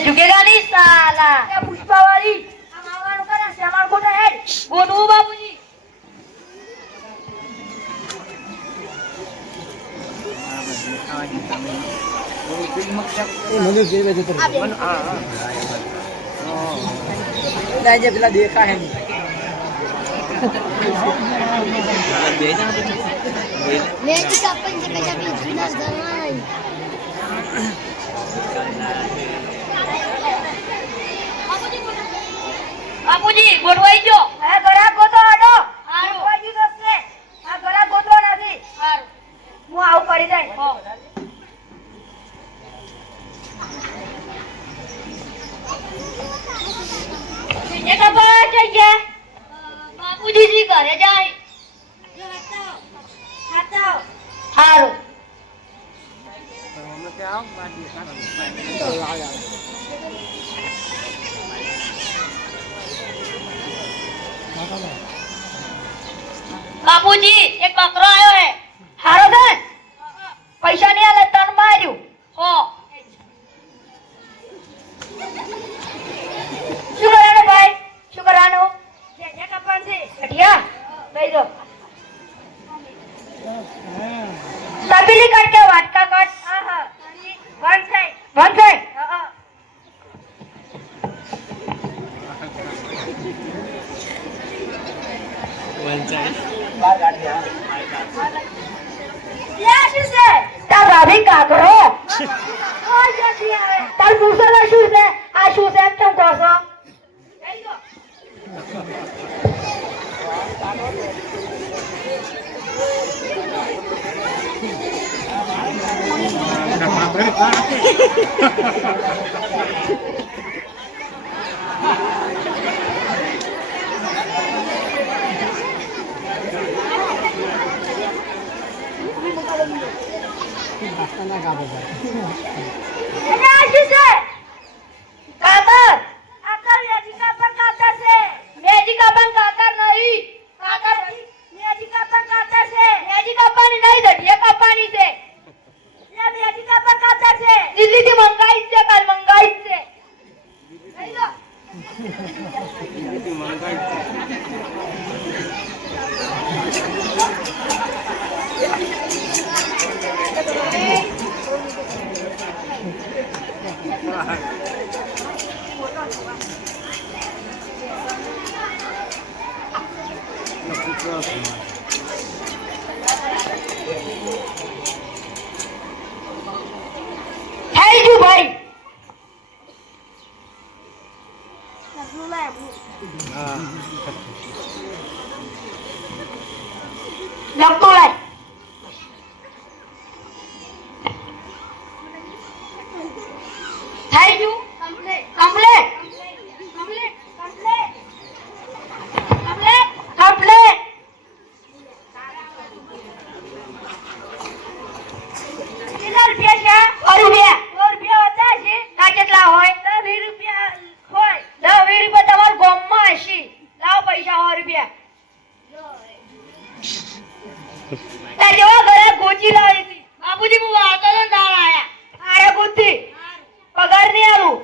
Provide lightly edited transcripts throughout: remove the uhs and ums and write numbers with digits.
झुकेगा नहीं साला। ये पुष्पा वाली हमारा का सामान को है गोनू बाबूजी मुझे दे दे तो गाय जे પેલા देखा है મેજી કાપન જે કજા બી જુના જમાઈ બાપુજી ગોઠવાઈ ગયો આ ગરા ગોતો આડો હારું બાજુ દસને આ ગરા ગોતો નથી હારું હું આવું કરી જાય હો એ તો બહાર જઈ ગયા બાપુજી જી ઘરે જાય ખાતા હારું બાપુજી એક બકરો આવ્યો હે હારો દે પૈસા નહીં આલે તન માર્યું હો શું કરવાનું ભાઈ શું કરવાનું જે કપાન છે કટિયા લઈ દો તબીલી કાટ કે વાટકા કાટ હા હા વન સાઈડ હા યા શું છે તાર ભાભી કાકરો ઓય જતી આવે તાર પૂછો શું છે આ શું છે એમ કેમ કહો છો લઈ દો અરે આ શું છે કાતર આકર મેજી કાપર કાતર છે મેજી કાપન કાકર નહીં કાતર મેજી કાપર કાતર છે મેજી કાપવાની નહીં દઢિયા કાપવાની છે એ મેજી કાપર કાતર છે દિલ્હીથી મંગાઈ છે કાલ મંગાઈ છે લઈ લો થઈ ગયું ભાઈ લખતો લાય થઈ ગયું કમ્પ્લીટ કમ્પ્લીટ કેટલા રૂપિયા છે રૂપિયા હતા છે ના કેટલા હોય 20 રૂપિયા હોય 10-20 રૂપિયા તમારા ગામમાં હશે લાવો પૈસા 100 રૂપિયા તાર જેવા ઘરે ગોચી લાવી હતી બાપુજી હું આવતો તો તાર આયા આરે ગુદ્દી પગાર નહીં આલું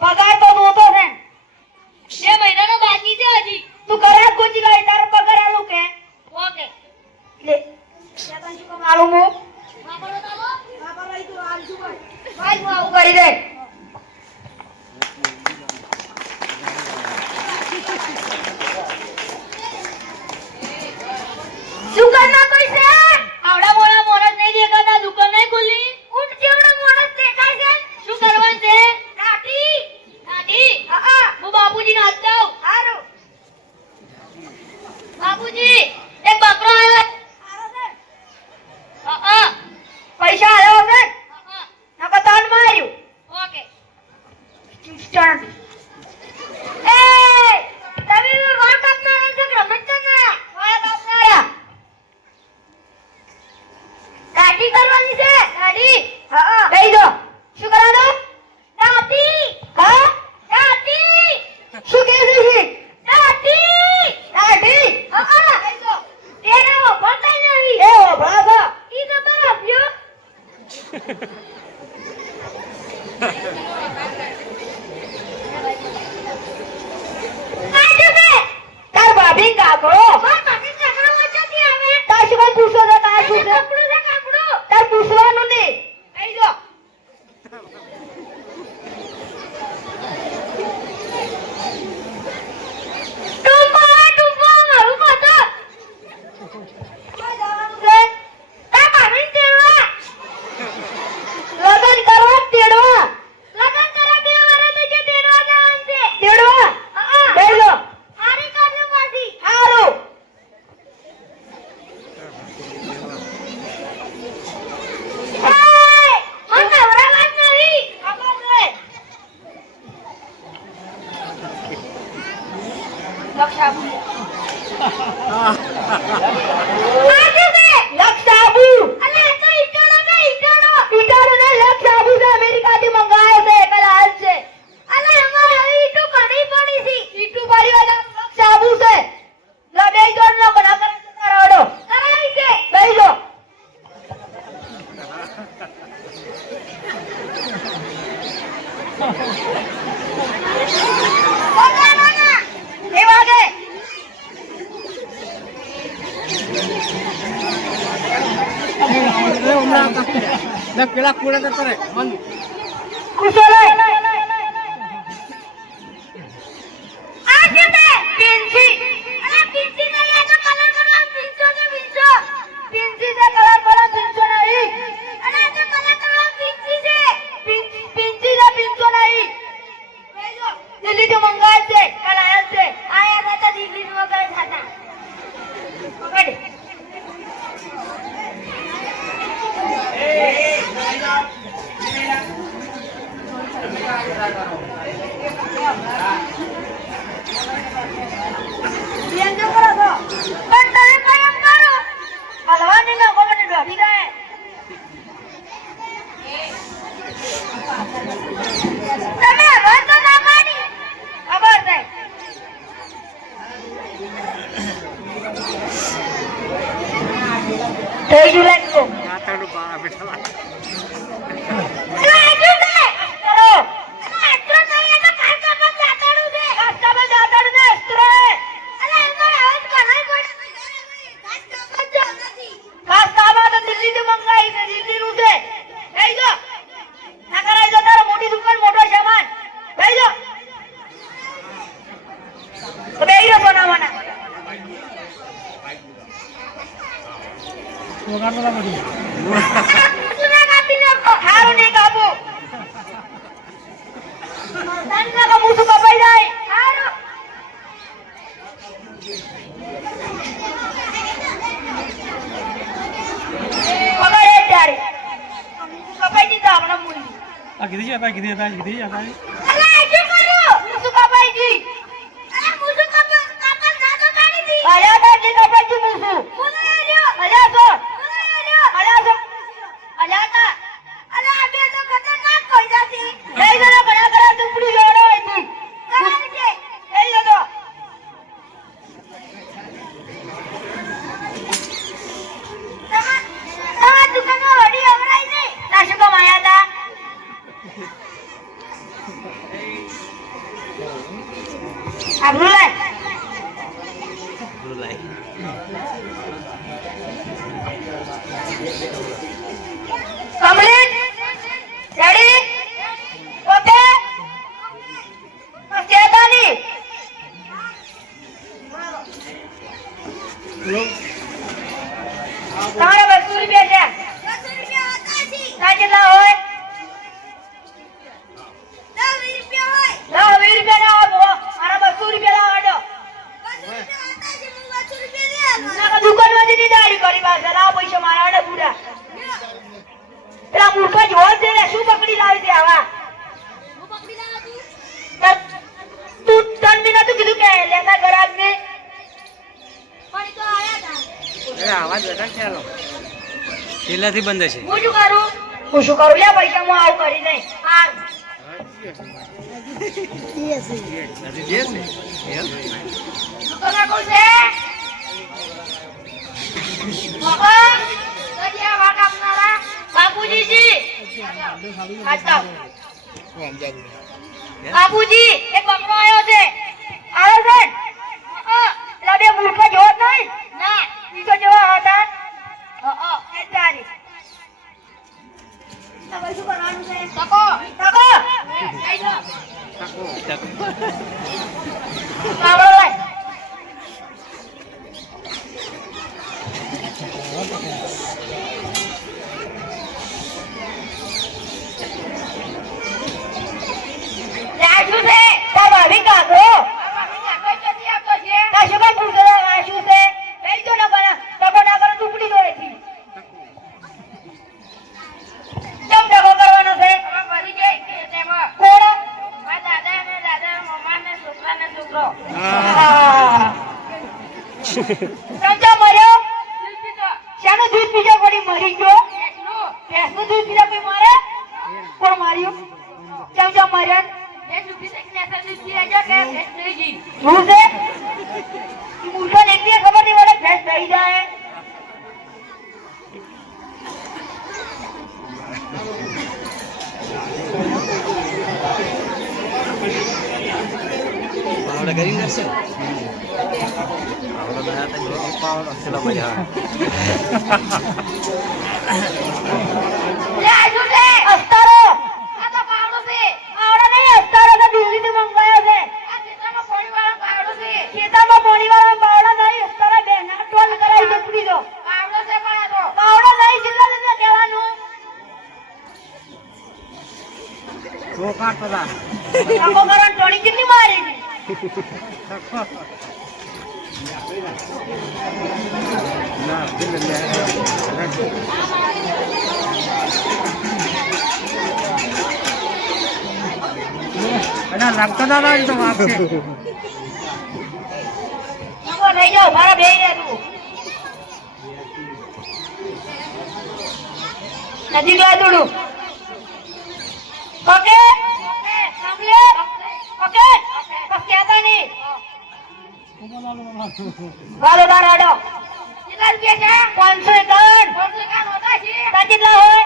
પગાર તો નહોતો છે 2 મહિનાનો બાકી છે હજી તું ઘરે ગોચી લાવી તારો પગાર આલું કે ઓકે લે ત્યાં શું કામ આલું હું બાપરો તારો બાપા ભાઈ તું આલ શું ભાઈ ભાઈ હું આવું કરી દે શું કરના કોઈ છે આવડા મોડા મોરસ નહીં દેખાતા દુકાન નહીં ખુલ્લી ઊંટ જેવડો મોણસ દેખાય છે શું કરવાનું છે કાઠી દાદી હા હું બાપુજી ને હાથ દઉં હારું બાપુજી એક બકરો આવ્યો હારો દે હા પૈસા આલ્યો છે હા નકો તન માર્યું ઓકે ચિસ્ટન એ તમે વાળ કાપનારા છે કે રમતના વાળ કાપનારા કાઠી કરવાની છે દાદી હા લઈ દો શું કરવાનું દાતી હા દાતી શું કહે છે દાતી દાદી હા લઈ દો તેને ભણતા નથી એ ઓ ભણા ઈ ખબર આપ્યો લક્ષાબુ લક્ષાબુ અલે આ તો ઈટાળો ને લક્ષાબુ છે અમેરિકાથી મંગાવ્યો છે કલાલ છે. અલે અમારે હવે ઈટુ ઘણી પડી છે. ઈટુ પાડી વાળા લક્ષાબુ છે લો બેઈ જો ન બના કરે કરાવડો કરાવી છે. બેઈ જો એ વાગે પેલા કુડે કરે કુશલે આ કે બે પિંચી. અલે પિંચી ને આ તો કલર કરવા પિંચો ને પિંચો. પિંચી से कलर करो पिंचो नहीं અલે આ તો કલર કરવા પિંચી છે. पिंची से पिंचो नहीं दिल्ली से मंगाए थे कल आया थे આયા હતા તો દિલ્હી માં કરે હતા. पकड़ ये जो करो तो પણ તમે કાયમ કરો. हलवानी ना को मैंने ढोली गए તમે હવે તો ના પાડી. खबर से થઈ જુલાઈ को અલે આજુ બે करो અલે આટલો નહીં તો કાકા પણ જાતાડું છે. रास्ता में जाता ने अस्त्र અલે અમારે હવે કલાઈ પડે. કાકા પણ જાવ નથી. खास कामा तो दिल्ली से मंगाई थे दिल्ली नु से થઈ જો ના કરાય જો તારો મોટી દુકાન મોટો સામાન થઈ જો તો બેહી રહ્યો બનાવવાના સુના કાપી નાખો. હારું નહીં કાપુ તન્ના કા મૂઠું કપાઈ જાય હારું. પકડ એ ત્યારે કપાઈ દીધા આપણા મૂડી કીધી અલે આજુ કર્યું. મૂઠું કપાઈ દી અલે મુસુ કાપા ના તો કાઢી દી. અલ્યા તો જી કપાઈ દી મૂઠું મુને આલ્યો. અલ્યા તો મુને આલ્યો. અલ્યા તો અલ્યા તા અલે આ બે તો ખતરનાક કોઈ જાતી. થઈ ગયો ઘણા ઘણા ટુકડી જોડો હતી કરાવી છે. થઈ ગયો તમારા દુકાનમાં વડી અવરાઈ નહીં. નાશો કો માયા તા આબરૂ લે કમ્પ્લીટ રેડી ઓકે કેતાની તમારે 200 રૂપિયા છે 200 રૂપિયા હતા છે. ના કેટલા હોય 10 રૂપિયા હોય. 10 રૂપિયા ના આપો મારા 200 રૂપિયા લાવો 200 રૂપિયા હતા છે. હું 200 રૂપિયા લઈ આવ્યો. ના દુકાન માંથી ની દાડી કરી પાસે લાવ પૈસા મારા આડે પૂરા પેલા મૂર્ખા જોર છે ને શું પકડી લાવી છે આવા હું પકડી લાવ્યો તું. તું તન બી નતું કીધું કે લેતા ગરાગ ને પણ ઈ તો આયા હતા. આવાજ બેટા ચાલો પેલાથી બંધ છે હું શું કરું લે પૈસા હું આવું કરી દઈ આ તમે કોણ છે બાપા કડિયા વાક આપનારા બાપુજી જી આતા બાપુજી એક બકરો આવ્યો છે પેલા બે મૂર્ખા જોત નહીં ના બીજો જેવા હતા એ તારી તમે શું કરવાનું છે તકો તકો લઈ જાઓ કાવડો લઈ રાજુ છે તાર ભાભી કાકો શું કામ પૂછો શું છે લઈ જો ના બના તકો ના કરો ટુકડી દો એથી કેમ ટકો કરવાનો છે કોણ દાદા અને દાદા મમ્મા ને છોકરા ને છોકરો હા ચમચા મર્યો શાનું દૂધ પીધા પડી મરી ગયો ભેંસનું દૂધ પીધા કોઈ મારે કોણ માર્યું ચમચા મર્યા શું છે મૂર્ખા એકલી ખબર નહીં વડે ભેંસ થઈ જાય પાવડા કરી નાખશે પાવડા બનાવતા જો પાવડા ચલો મજા લે આજુ છે અસ્તારો આ તો પાવડો છે પાવડો નહીં અસ્તારો તો દિલ્હીથી મંગાયો છે આ ખેતરમાં પાણીવાળો પાવડો છે ખેતરમાં પાણીવાળો પાવડો નહીં અસ્તારા બેના ટોલ કરાવી દે પૂરી દો પાવડો છે પણ આ તો પાવડો નહીં જિલ્લા દિલ્લા કહેવાનું તો કાટલા આખો કરણ ટોળી કેટલી મારી ના દિલ લે અના રમતો ના લાગ તો આપકે નકો થઈ જાવ મારા બેહી રે તું નજીક લા દોડું ઓકે કમ્પ્લીટ ઓકે બસ કહેતા નહીં વાલો દારાડો કેટલા રૂપિયા છે 551 હોતા છે તા કેટલા હોય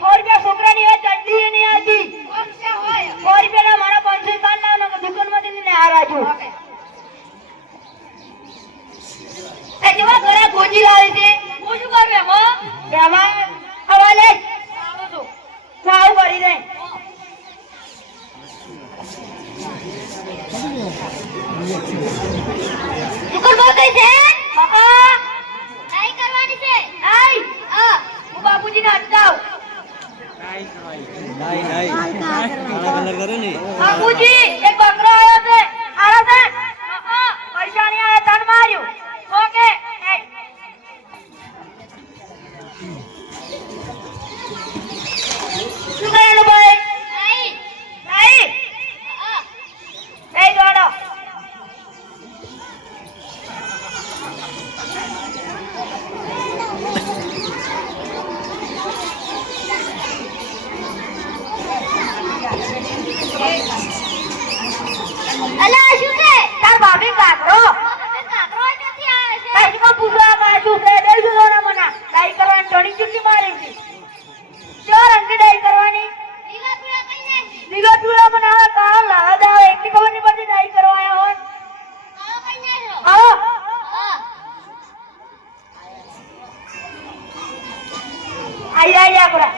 100 રૂપિયા છોકરાની હોય ચડ્ડી નહીં આવતી 100 રૂપિયા મારા 551 લાવ ને દુકાનમાંથી ને હારાજો એ જેવા ઘરે ગોજી લાવી છે હું શું કરું એમાં હવાલે આવો તો આવું કરી દે દુકાન બહુ કઈ છે નહીં કરવાની છે આઈ હું બાપુજીને હટાવ નહીં કાળા કલર કરો ને બાપુજી એક બકરો આવ્યો છે આરો છે પૈસા નહીં આવે તન માર્યું ઓકે શું કરવાનું ભાઈ નહીં નહીં દોડો અલા શું છે તાર ભાભી કાકરો કાકરો ક્યાંથી આવે છે કાઈમાં પૂછવા કાચું છે દેજો દોરા મના ડાઈ કરવાની ટણી ચુટકી મારી છે ચાર અંકી ડાઈ કરવાની લીલા પીળા બનાવે કાળ લાવા દા એકની ખબર નહીં પડતી ડાઈ કરવા આયા હોય હા આઈ આઈ આપડા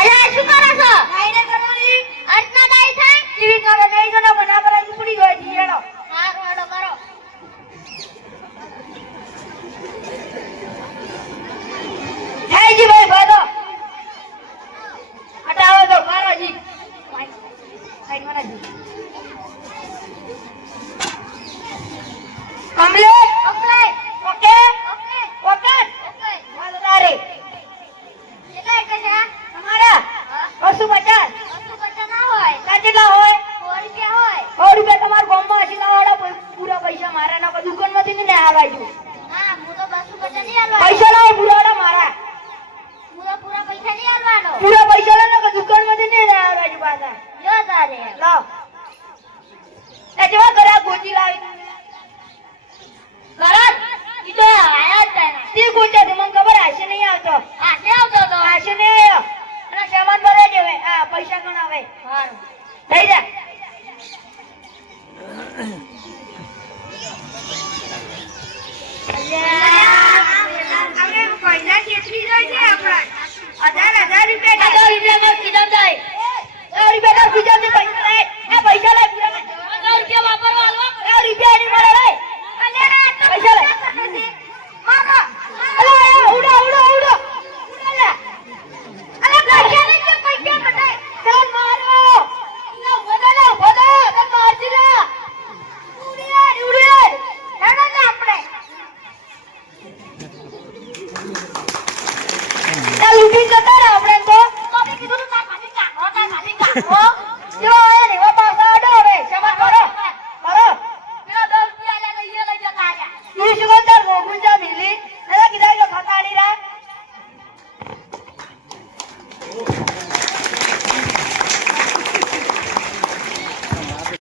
અલા શું કરો છો ડાઈ કરવાની અર્ચના ડાઈ થાય જીવી કરે નહીં જો ના બના કરાવી પડી ગઈ જીએડો હા રોડો કરો થઈ જી ભાઈ ભાઈ તો હટાવો તો મારો જી સાઈડ મારા જી કમ્પ્લીટ ઓકે ઓકે ઓકે હાલો તારે કેટલા એક છે તમારા 250 ના હોય કેટલા હોય 100 રૂપિયા તમારા ગામમાં હજી લાવાડા પૂરા પૈસા મારા ના દુકાનમાંથી ને આવાજો હા હું તો 250 નહીં આલવાનો પૈસા લાવો પૂરા મારા પૂરા પૈસા નહીં આલવાનો પૂરા પૈસા લે ને દુકાનમાંથી ને આવાજો પાછા જો તારે લાવ એ જેવા કરે ગોજી લાવી કરત ઈ તો આયા જ ના તે ગોચા તે મને ખબર આશે નહીં આવતો તો આશે નહીં આવ્યો અને સામાન ભરે દેવે આ પૈસા ગણાવે સારું થઈ જા આપણે પૈસા કેટલી જાય છે આપણા 1000 રૂપિયા માં કીધા જાય 10 રૂપિયા ના કીધા ને પૈસા લે એ પૈસા લે પૂરા 10 રૂપિયા વાપરવા આલવા 10 રૂપિયા ની મારે લે પૈસા લે મામા અલા ઉડો ઉડો ઉડો ઉડો અલા પૈસા લે કે પૈસા બતાય તન મારો નો બદલો તન મારજી લે ઓ